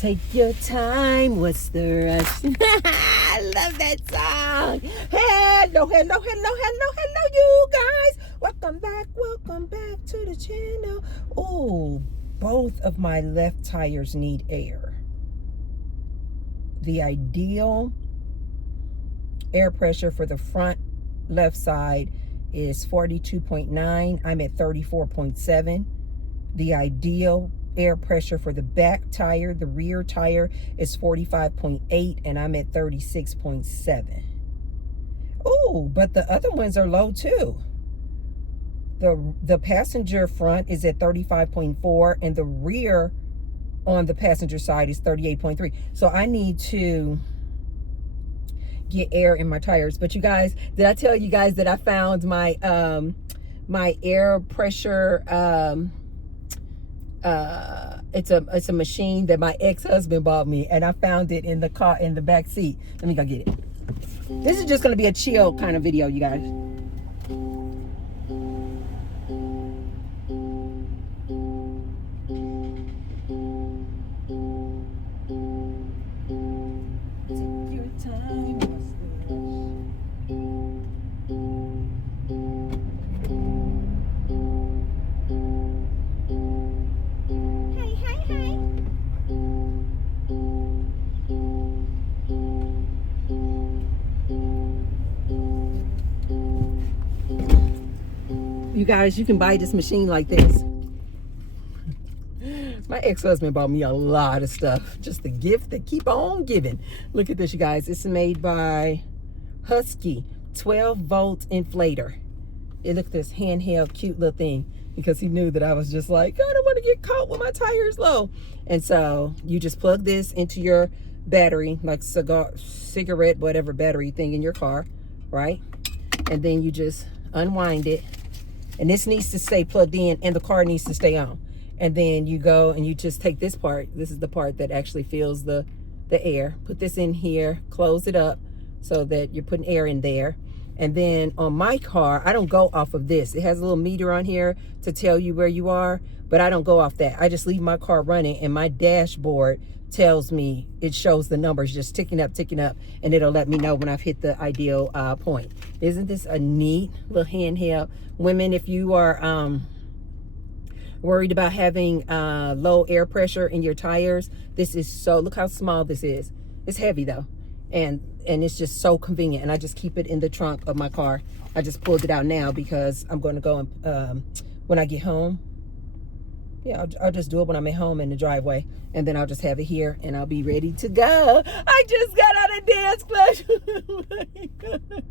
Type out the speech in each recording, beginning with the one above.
Take your time, what's the rush? I love that song. Hello, you guys. Welcome back to the channel. Oh, both of my left tires need air. The ideal air pressure for the front left side is 42.9. I'm at 34.7. The ideal air pressure for the back tire, the rear tire, is 45.8, and I'm at 36.7. Oh, but the other ones are low too. The passenger front is at 35.4, and the rear on the passenger side is 38.3. So I need to get air in my tires. But you guys, did I tell you guys that I found my my air pressure it's a machine that my ex-husband bought me, and I found it in the car in the back seat. Let me go get it. This is just gonna be a chill kind of video, you guys. Take your time, what's the rush? Hey. You guys, you can buy this machine like this. My ex-husband bought me a lot of stuff. Just the gift that keep on giving. Look at this, you guys. It's made by Husky 12-volt inflator. Look at this handheld cute little thing, because he knew that I was just like, I don't want to get caught when my tire's low. And so you just plug this into your battery, like cigarette, whatever battery thing in your car, right? And then you just unwind it. And this needs to stay plugged in, and the car needs to stay on. And then you go and you just take this part. This is the part that actually fills the air. Put this in here, close it up so that you're putting air in there. And then on my car, I don't go off of this. It has a little meter on here to tell you where you are, but I don't go off that. I just leave my car running, and my dashboard tells me, it shows the numbers just ticking up, and it'll let me know when I've hit the ideal point. Isn't this a neat little handheld? Women, if you are worried about having low air pressure in your tires, this is so, look how small this is. It's heavy though, and it's just so convenient. And I just keep it in the trunk of my car. I just pulled it out now because I'm going to go and when I get home. Yeah, I'll just do it when I'm at home in the driveway, and then I'll just have it here, and I'll be ready to go. I just got out of dance class. Oh my God.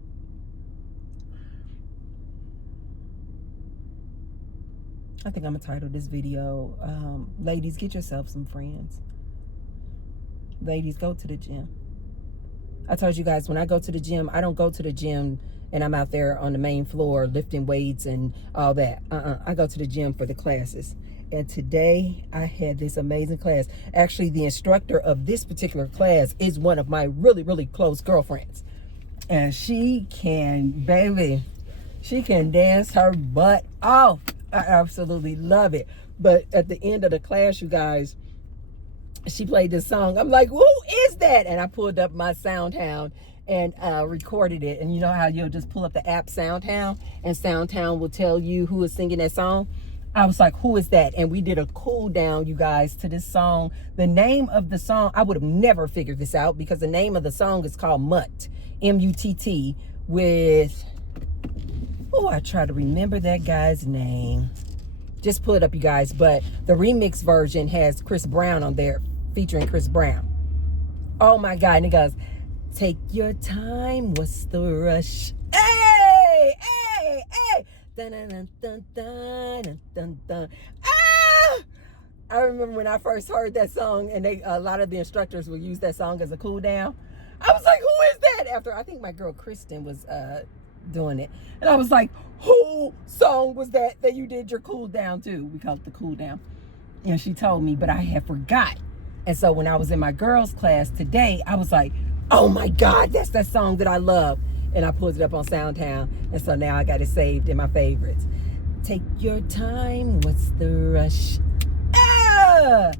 I think I'm gonna title this video, ladies, get yourself some friends. Ladies, go to the gym. I told you guys, when I go to the gym, I don't go to the gym and I'm out there on the main floor lifting weights and all that. I go to the gym for the classes. And today I had this amazing class. Actually, the instructor of this particular class is one of my really, really close girlfriends. And she can, baby, she can dance her butt off. I absolutely love it. But at the end of the class, you guys, she played this song. I'm like, who is that? And I pulled up my SoundHound and recorded it. And you know how you'll just pull up the app SoundHound, and SoundHound will tell you who is singing that song? I was like, who is that? And we did a cool down, you guys, to this song. The name of the song, I would have never figured this out, because the name of the song is called Mutt, M-U-T-T, with, oh, I try to remember that guy's name. Just pull it up, you guys. But the remix version has Chris Brown on there, featuring Chris Brown. Oh my God. And it goes, take your time, what's the rush? Hey, hey, hey. Dun, dun, dun, dun, dun, dun, dun. Ah! I remember when I first heard that song, and a lot of the instructors would use that song as a cool down. I was like, who is that? After, I think my girl Kristen was doing it. And I was like, who song was that you did your cool down to? We call it the cool down. And she told me, but I had forgot. And so when I was in my girls class today, I was like, oh my God, that's that song that I love. And I pulled it up on SoundHound. And so now I got it saved in my favorites. Take your time, what's the rush? Ah!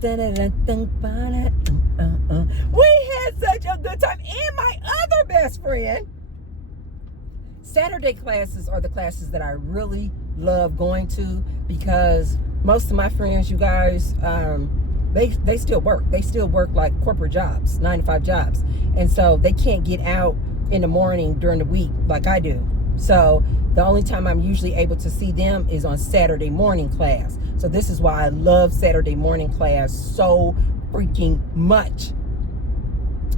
We had such a good time. And my other best friend. Saturday classes are the classes that I really love going to because most of my friends, you guys, they still work. They still work like corporate jobs, 9-to-5 jobs. And so they can't get out in the morning during the week like I do. So the only time I'm usually able to see them is on Saturday morning class. So this is why I love Saturday morning class so freaking much.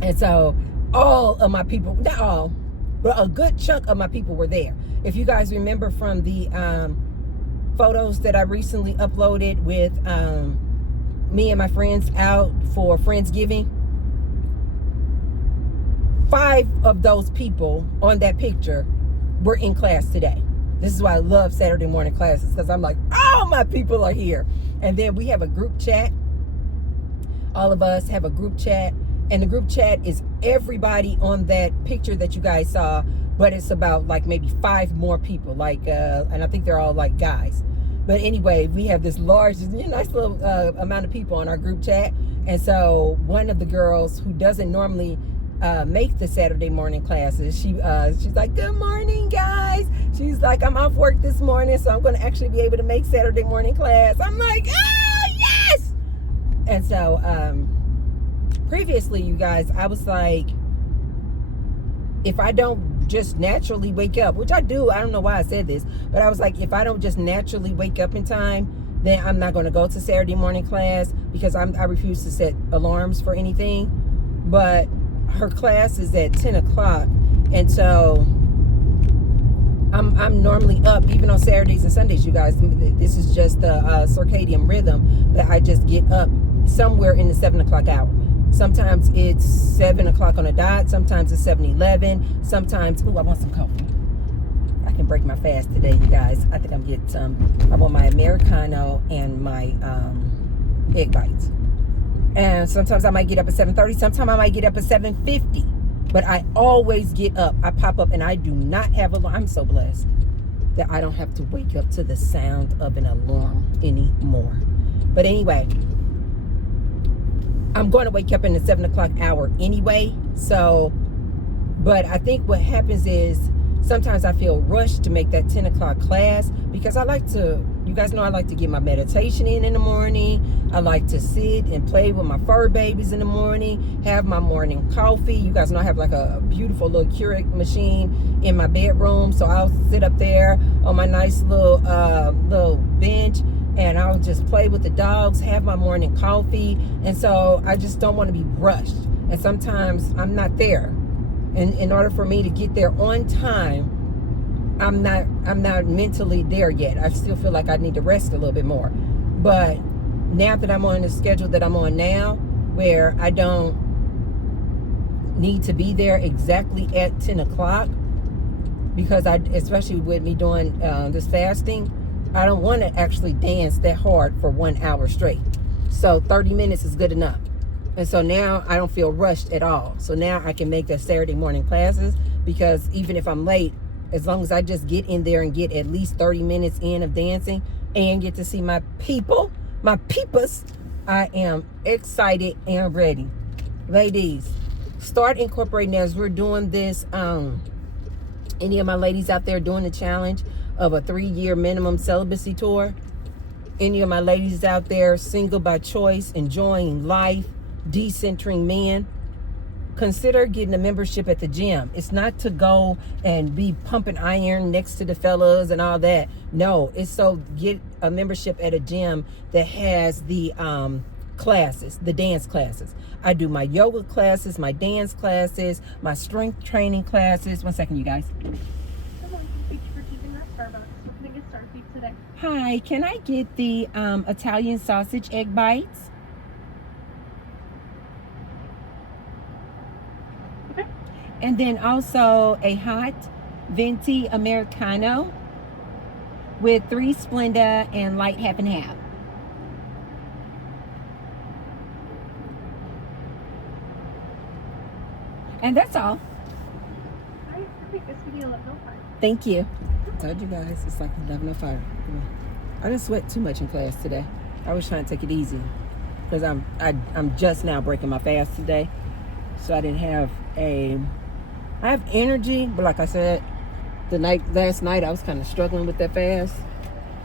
And so all of my people, not all, but a good chunk of my people were there. If you guys remember from the photos that I recently uploaded with me and my friends out for Friendsgiving, 5 of those people on that picture were in class today. This is why I love Saturday morning classes, because I'm like, all my people are here. And then we have a group chat. All of us have a group chat. And the group chat is everybody on that picture that you guys saw, but it's about like maybe 5 more people, like, and I think they're all like guys. But anyway, we have this large, nice little amount of people on our group chat. And so one of the girls who doesn't normally make the Saturday morning classes, she's like, good morning, guys. She's like, I'm off work this morning, so I'm going to actually be able to make Saturday morning class. I'm like, yes! And so, previously, you guys, I was like, if I don't just naturally wake up, which I do, I don't know why I said this, but I was like, if I don't just naturally wake up in time, then I'm not going to go to Saturday morning class because I refuse to set alarms for anything. But her class is at 10 o'clock, and so I'm normally up even on Saturdays and Sundays, you guys. This is just the circadian rhythm that I just get up somewhere in the 7 o'clock hour. Sometimes it's 7 o'clock on a dot. Sometimes it's 7:11. Sometimes, I want some coffee. I can break my fast today, you guys. I think I'm getting some. I want my Americano and my egg bites. And sometimes I might get up at 7:30. Sometimes I might get up at 7:50. But I always get up. I pop up and I do not have alarm. I'm so blessed that I don't have to wake up to the sound of an alarm anymore. But anyway, I'm going to wake up in the 7 o'clock hour anyway. So, but I think what happens is sometimes I feel rushed to make that 10 o'clock class because I like to, you guys know I like to get my meditation in the morning. I like to sit and play with my fur babies in the morning, have my morning coffee. You guys know I have like a beautiful little Keurig machine in my bedroom. So I'll sit up there on my nice little bench, and I'll just play with the dogs, have my morning coffee. And so I just don't want to be rushed. And sometimes I'm not there. And in order for me to get there on time, I'm not mentally there yet. I still feel like I need to rest a little bit more. But now that I'm on the schedule that I'm on now, where I don't need to be there exactly at 10 o'clock, because especially with me doing this fasting, I don't want to actually dance that hard for 1 hour straight. So 30 minutes is good enough. And so now I don't feel rushed at all. So now I can make the Saturday morning classes, because even if I'm late, as long as I just get in there and get at least 30 minutes in of dancing and get to see my people, my peepers, I am excited and ready. Ladies, start incorporating as we're doing this. Any of my ladies out there doing the challenge of a 3-year minimum celibacy tour? Any of my ladies out there single by choice, enjoying life, decentering men? Consider getting a membership at the gym. It's not to go and be pumping iron next to the fellas and all that. No, it's so get a membership at a gym that has the classes, the dance classes. I do my yoga classes, my dance classes, my strength training classes. 1 second, you guys. Hi, can I get the Italian sausage egg bites? Okay. And then also a hot venti Americano with 3 Splenda and light half and half. And that's all. I think this video looked no fun. Thank you. I told you guys, it's like 11:05. I didn't sweat too much in class today. I was trying to take it easy. because I'm just now breaking my fast today, so I didn't have I have energy, but like I said, last night I was kind of struggling with that fast.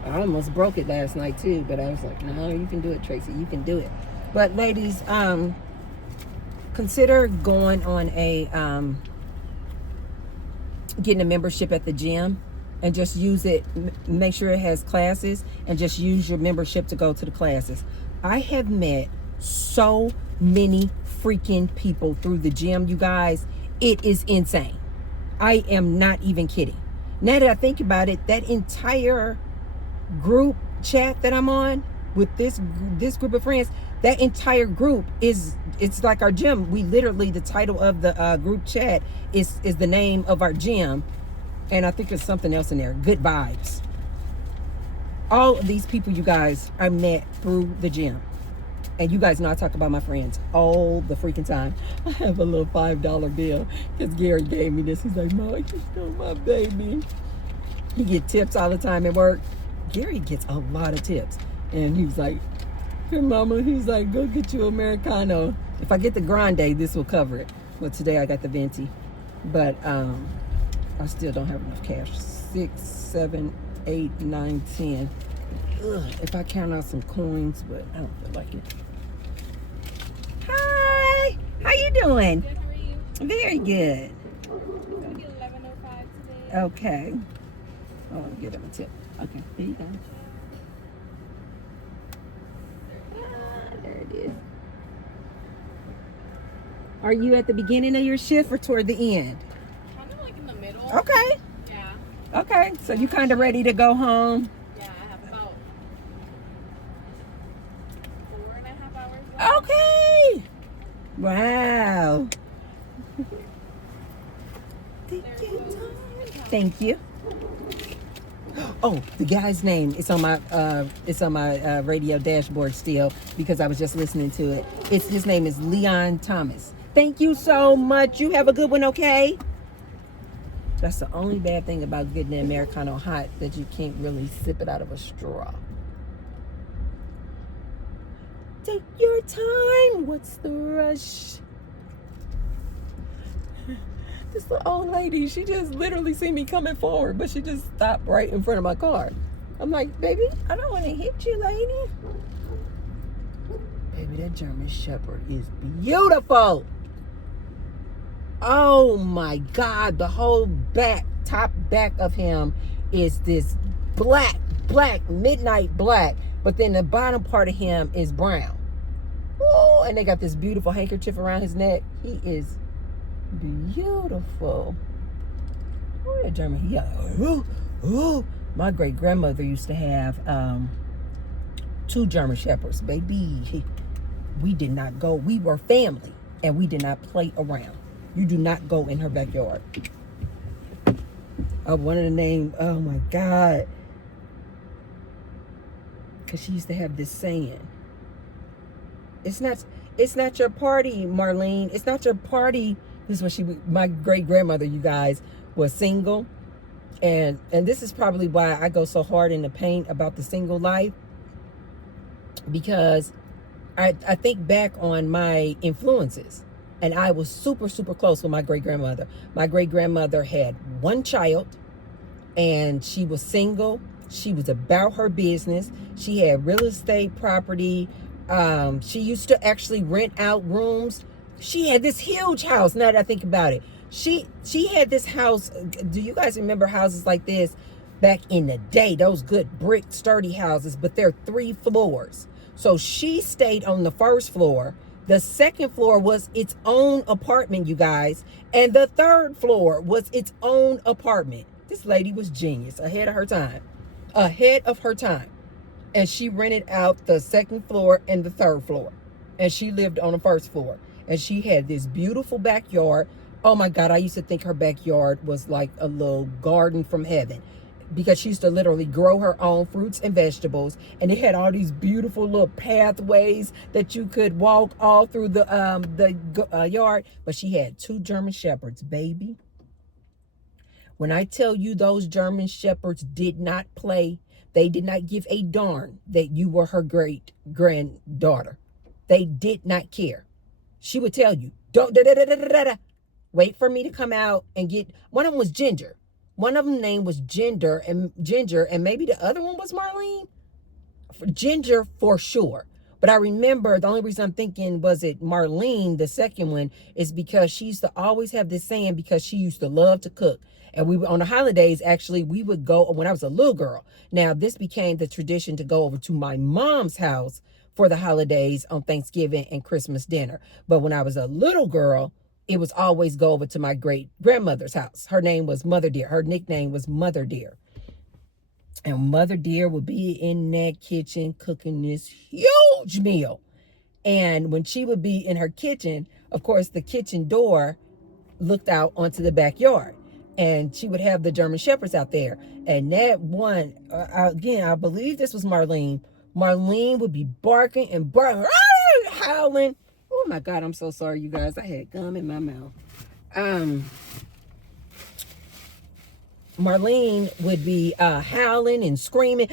I almost broke it last night too, but I was like, no, you can do it, Tracy, you can do it. But ladies, consider going on getting a membership at the gym, and just use it. Make sure it has classes, and just use your membership to go to the classes. I have met so many freaking people through the gym, you guys. It is insane. I am not even kidding. Now that I think about it, that entire group chat that I'm on with this group of friends, that entire group it's like our gym. We literally, the title of the group chat is the name of our gym, and I think there's something else in there. Good vibes. All of these people, you guys, I met through the gym. And you guys know I talk about my friends all the freaking time. I have a little $5 bill because Gary gave me this. He's like, Mom, you know my baby. He get tips all the time at work. Gary gets a lot of tips. And he was like, here, Mama. He's like, go get you Americano. If I get the Grande, this will cover it. Well, today I got the Venti. But I still don't have enough cash. 6, 7, 8, 9, 10. Ugh, if I count out some coins, but I don't feel like it. Hi, how you doing? Good, how are you? Very good. It's gonna be 11:05 today. Okay. Oh, I'll give him a tip. Okay, there you go. There it is. Are you at the beginning of your shift or toward the end? Kind of like in the middle. Okay. Yeah. Okay, so you kind of ready to go home? Yeah, I have about 4.5 hours left. Okay. Wow. Thank you. Oh, the guy's name. It's on my radio dashboard still because I was just listening to it. His name is Leon Thomas. Thank you so much. You have a good one, okay? That's the only bad thing about getting the Americano hot, that you can't really sip it out of a straw. Take your time. What's the rush? This little old lady, she just literally seen me coming forward, but she just stopped right in front of my car. I'm like, baby, I don't want to hit you, lady. Baby, that German Shepherd is beautiful. Oh my God, the whole top back of him is this black, midnight black, but then the bottom part of him is brown. Oh, and they got this beautiful handkerchief around his neck. He is beautiful. Oh, that German, my great grandmother used to have 2 German Shepherds, baby. We did not go, we were family, and we did not play around. You do not go in her backyard. One of the names, oh my God. Because she used to have this saying. It's not your party, Marlene. It's not your party. This is when my great grandmother, you guys, was single. And this is probably why I go so hard in the paint about the single life. Because I think back on my influences. And I was super, super close with my great-grandmother. My great-grandmother had 1 child, and she was single. She was about her business. She had real estate property. She used to actually rent out rooms. She had this huge house, now that I think about it. She had this house. Do you guys remember houses like this back in the day? Those good brick, sturdy houses, but they're 3 floors. So she stayed on the first floor. The second floor was its own apartment, you guys. And the third floor was its own apartment. This lady was genius, ahead of her time. Ahead of her time. And she rented out the second floor and the third floor. And she lived on the first floor. And she had this beautiful backyard. Oh my God, I used to think her backyard was like a little garden from heaven. Because she used to literally grow her own fruits and vegetables, and it had all these beautiful little pathways that you could walk all through the yard. But she had 2 German Shepherds, baby. When I tell you those German Shepherds did not play, they did not give a darn that you were her great granddaughter. They did not care. She would tell you, don't da da da da da da. Wait for me to come out and get. One of them was Ginger. One of them name was Ginger, and maybe the other one was Marlene. Ginger for sure. But I remember the only reason I'm thinking was it Marlene, the second one, is because she used to always have this saying because she used to love to cook. And we were on the holidays, actually, we would go when I was a little girl. Now, this became the tradition to go over to my mom's house for the holidays on Thanksgiving and Christmas dinner. But when I was a little girl, it was always go over to my great grandmother's house. Her name was Mother Dear. Her nickname was Mother Dear. And Mother Dear would be in that kitchen cooking this huge meal. And when she would be in her kitchen, of course, the kitchen door looked out onto the backyard. And she would have the German Shepherds out there. And that one, again, I believe this was Marlene. Marlene would be barking and barking, howling. Oh my God, I'm so sorry, you guys. I had gum in my mouth. Marlene would be howling and screaming,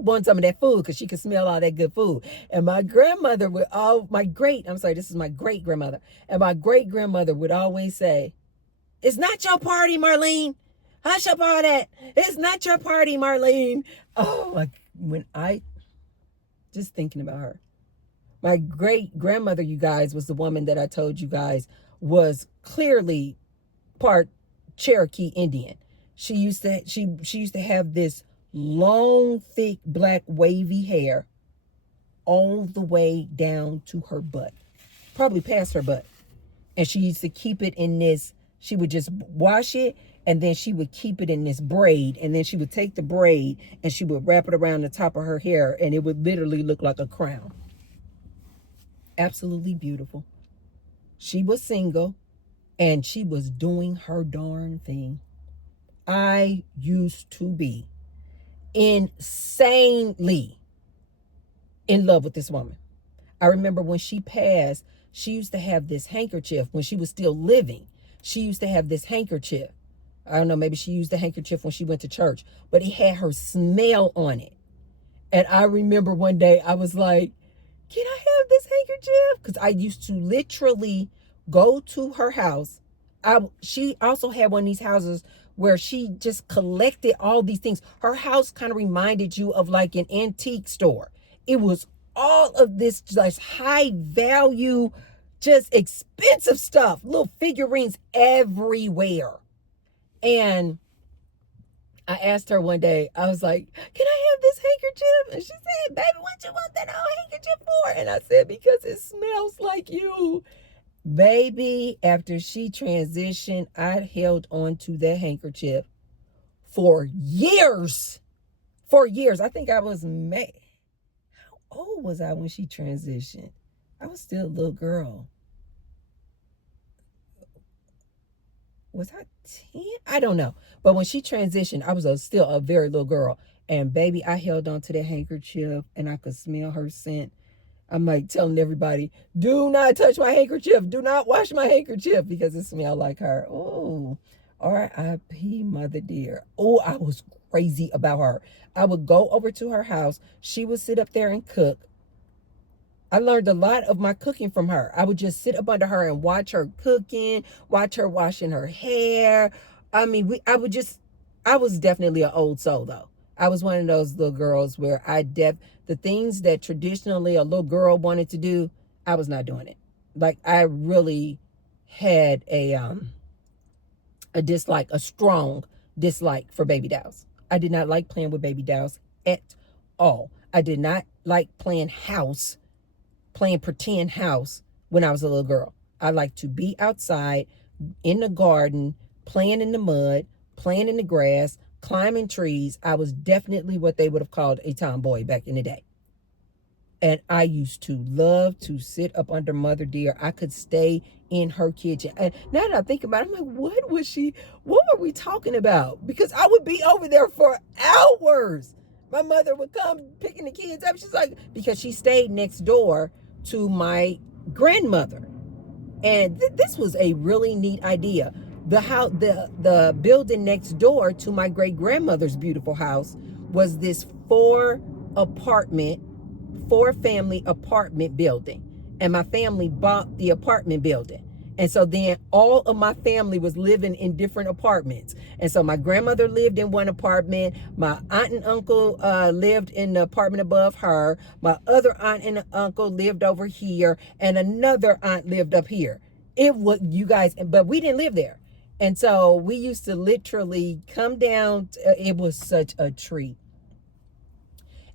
wanting some of that food because she could smell all that good food. And my grandmother would this is my great grandmother. And my great grandmother would always say, it's not your party, Marlene. Hush up all that. It's not your party, Marlene. Oh, just thinking about her. My great grandmother, you guys, was the woman that I told you guys was clearly part Cherokee Indian. She used to have this long, thick, black, wavy hair all the way down to her butt, probably past her butt. And she used to keep it in this, she would just wash it and then she would keep it in this braid, and then she would take the braid and she would wrap it around the top of her hair, and it would literally look like a crown. Absolutely beautiful. She was single and she was doing her darn thing. I used to be insanely in love with this woman. I remember when she passed, she used to have this handkerchief when she was still living. She used to have this handkerchief. I don't know, maybe she used the handkerchief when she went to church, but it had her smell on it. And I remember one day I was like, can I have this handkerchief? Because I used to literally go to her house. She also had one of these houses where she just collected all these things. Her house kind of reminded you of like an antique store. It was all of this just high value, just expensive stuff, little figurines everywhere. And I asked her one day, I was like, can I have this handkerchief? And she said, baby, what you want that old handkerchief for? And I said, because it smells like you. Baby, after she transitioned, I held on to that handkerchief for years. For years. I think I was how old was I when she transitioned? I was still a little girl. Was I 10? I don't know. But when she transitioned, I was still a very little girl. And baby, I held on to that handkerchief and I could smell her scent. I'm like telling everybody, do not touch my handkerchief. Do not wash my handkerchief because it smelled like her. Oh, R.I.P. Mother Dear. Oh, I was crazy about her. I would go over to her house. She would sit up there and cook. I learned a lot of my cooking from her. I would just sit up under her and watch her cooking, watch her washing her hair. I mean, I was definitely an old soul though. I was one of those little girls where the things that traditionally a little girl wanted to do, I was not doing it. Like I really had a strong dislike for baby dolls. I did not like playing with baby dolls at all. I did not like playing pretend house when I was a little girl. I like to be outside in the garden, playing in the mud, playing in the grass, climbing trees. I was definitely what they would have called a tomboy back in the day. And I used to love to sit up under Mother Dear. I could stay in her kitchen. And now that I think about it, I'm like, what were we talking about? Because I would be over there for hours. My mother would come picking the kids up. She's like, because she stayed next door to my grandmother. And this was a really neat idea. The building next door to my great grandmother's beautiful house was this 4 apartment 4-family apartment building, and my family bought the apartment building. And so then all of my family was living in different apartments. And so my grandmother lived in one apartment. My aunt and uncle lived in the apartment above her. My other aunt and uncle lived over here. And another aunt lived up here. It was, you guys, but we didn't live there. And so we used to literally come down. It was such a treat.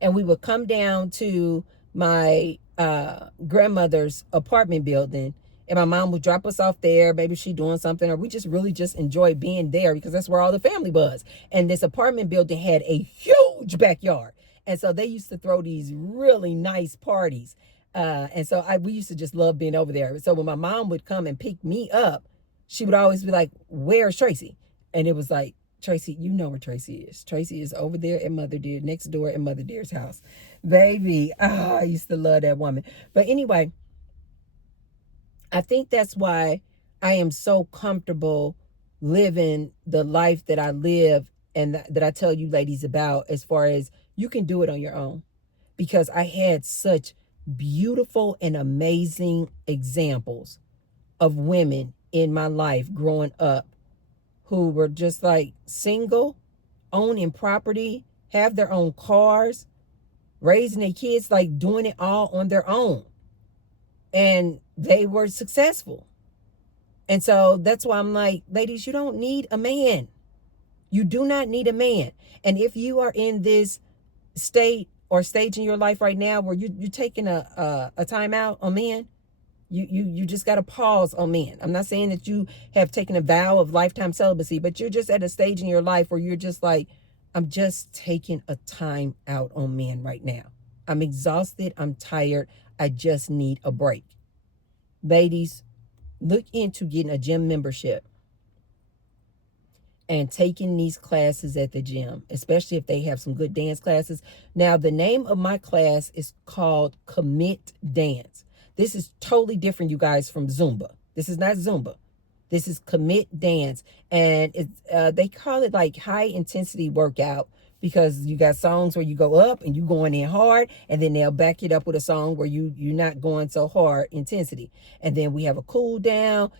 And we would come down to my grandmother's apartment building, and my mom would drop us off there. Maybe she doing something, or we just really just enjoyed being there because that's where all the family was. And this apartment building had a huge backyard. And so they used to throw these really nice parties. And so we used to just love being over there. So when my mom would come and pick me up, she would always be like, "Where's Tracy?" And it was like, "Tracy, you know where Tracy is. Tracy is over there at Mother Dear, next door at Mother Dear's house." Baby, I used to love that woman. But anyway, I think that's why I am so comfortable living the life that I live and that I tell you ladies about, as far as you can do it on your own. Because I had such beautiful and amazing examples of women in my life growing up who were just like single, owning property, have their own cars, raising their kids, like doing it all on their own. And they were successful. And so that's why I'm like, ladies, you don't need a man. You do not need a man. And if you are in this state or stage in your life right now where you're taking a time out on men, you just got to pause on men. I'm not saying that you have taken a vow of lifetime celibacy, but you're just at a stage in your life where you're just like, I'm just taking a time out on men right now. I'm exhausted. I'm tired. I just need a break. Ladies, look into getting a gym membership and taking these classes at the gym, especially if they have some good dance classes. Now, the name of my class is called Commit Dance. This is totally different, you guys, from Zumba. This is not Zumba. This is Commit Dance. And they call it like high intensity workout, because you got songs where you go up and you going in hard, and then they'll back it up with a song where you're not going so hard intensity. And then we have a cool down.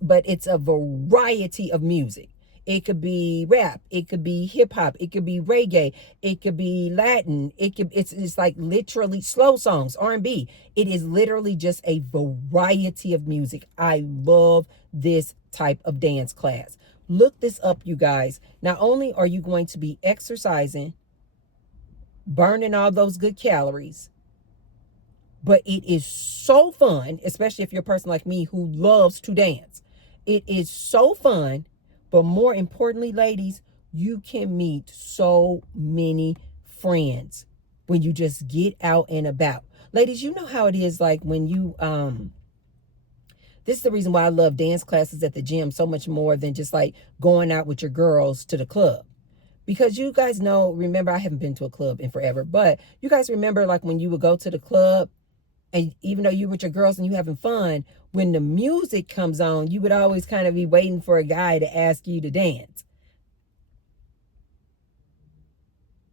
But it's a variety of music. It could be rap, it could be hip hop, it could be reggae, it could be Latin, it's like literally slow songs, R&B. It is literally just a variety of music. I love this type of dance class. Look this up, you guys. Not only are you going to be exercising, burning all those good calories, but it is so fun, especially if you're a person like me who loves to dance. It is so fun. But more importantly, ladies, you can meet so many friends when you just get out and about. Ladies, you know how it is, like when you, this is the reason why I love dance classes at the gym so much more than just like going out with your girls to the club. Because you guys know, remember, I haven't been to a club in forever, but you guys remember like when you would go to the club, and even though you're with your girls and you having fun, when the music comes on, you would always kind of be waiting for a guy to ask you to dance.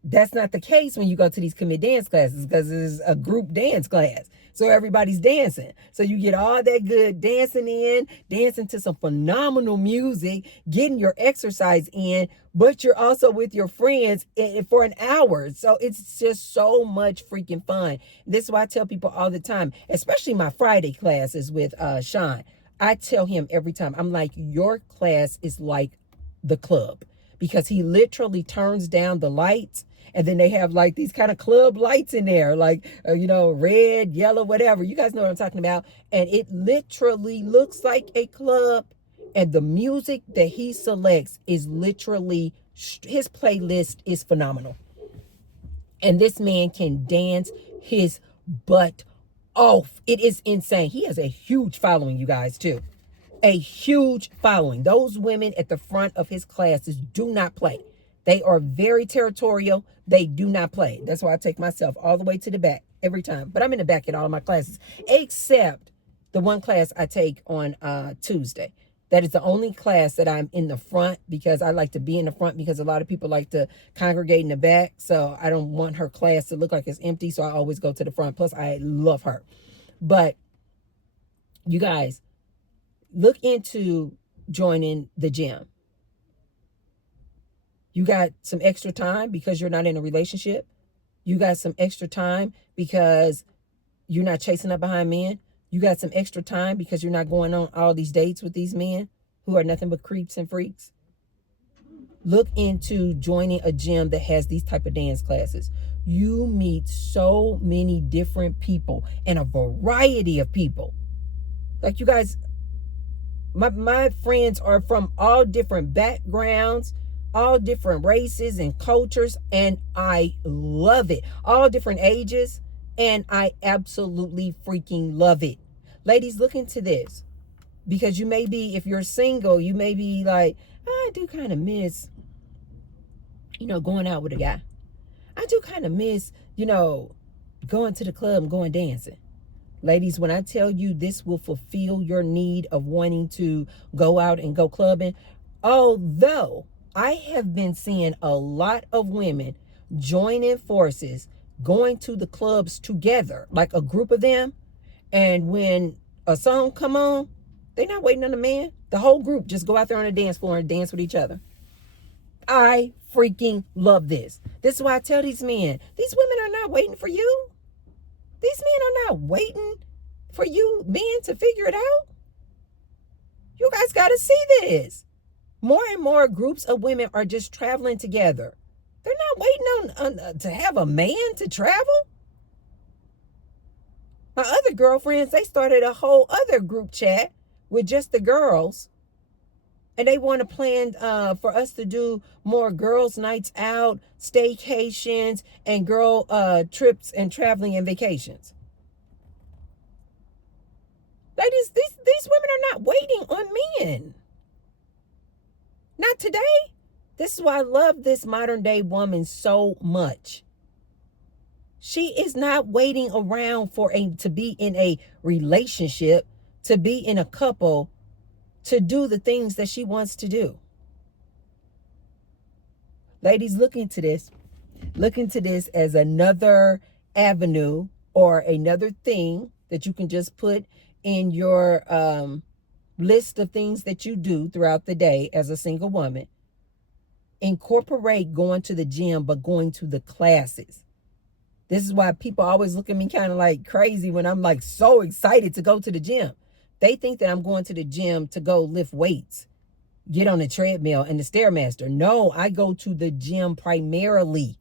That's not the case when you go to these Commit Dance classes, because it's a group dance class. So everybody's dancing. So you get all that good dancing in, dancing to some phenomenal music, getting your exercise in, but you're also with your friends for an hour. So it's just so much freaking fun. This is why I tell people all the time, especially my Friday classes with Sean. I tell him every time, I'm like, your class is like the club, because he literally turns down the lights. And then they have like these kind of club lights in there, like, red, yellow, whatever. You guys know what I'm talking about. And it literally looks like a club. And the music that he selects is literally, his playlist is phenomenal. And this man can dance his butt off. It is insane. He has a huge following, you guys, too. A huge following. Those women at the front of his classes do not play. They are very territorial. They do not play. That's why I take myself all the way to the back every time. But I'm in the back at all of my classes, except the one class I take on Tuesday. That is the only class that I'm in the front, because I like to be in the front, because a lot of people like to congregate in the back. So I don't want her class to look like it's empty. So I always go to the front. Plus, I love her. But you guys, look into joining the gym. You got some extra time because you're not in a relationship. You got some extra time because you're not chasing up behind men. You got some extra time because you're not going on all these dates with these men who are nothing but creeps and freaks. Look into joining a gym that has these type of dance classes. You meet so many different people and a variety of people. Like, you guys, my friends are from all different backgrounds, all different races and cultures, and I love it. All different ages, and I absolutely freaking love it. Ladies, look into this, because you may be, if you're single, you may be like, I do kind of miss, going out with a guy. I do kind of miss, going to the club and going dancing. Ladies, when I tell you this will fulfill your need of wanting to go out and go clubbing, although I have been seeing a lot of women joining forces, going to the clubs together, like a group of them, and when a song come on, they're not waiting on a man. The whole group just go out there on the dance floor and dance with each other. I freaking love this. This is why I tell these men, these women are not waiting for you. These men are not waiting for you men to figure it out. You guys got to see this. More and more groups of women are just traveling together. They're not waiting on to have a man to travel. My other girlfriends, they started a whole other group chat with just the girls. And they want to plan for us to do more girls' nights out, staycations, and girl trips and traveling and vacations. Ladies, these women are not waiting on men. Not today. This is why I love this modern day woman so much. She is not waiting around to be in a relationship, to be in a couple, to do the things that she wants to do. Ladies, look into this. Look into this as another avenue or another thing that you can just put in your list of things that you do throughout the day as a single woman. Incorporate going to the gym, but going to the classes. This is why people always look at me kind of like crazy when I'm like so excited to go to the gym. They think that I'm going to the gym to go lift weights, get on the treadmill and the Stairmaster. No, I go to the gym primarily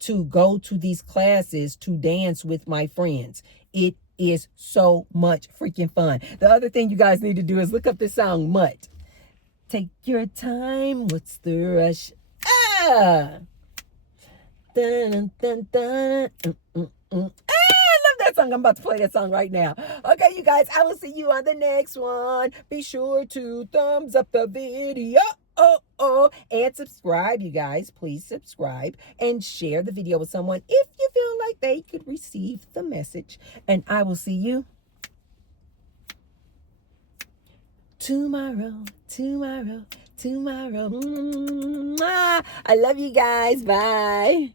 to go to these classes to dance with my friends. It is so much freaking fun. The other thing you guys need to do is look up this song, Mutt. Take your time, what's the rush? Ah! Dun, dun, dun, I love that song. I'm about to play that song right now. Okay, you guys, I will see you on the next one. Be sure to thumbs up the video. And subscribe, you guys. Please subscribe and share the video with someone if you feel like they could receive the message. And I will see you tomorrow. I love you guys. Bye.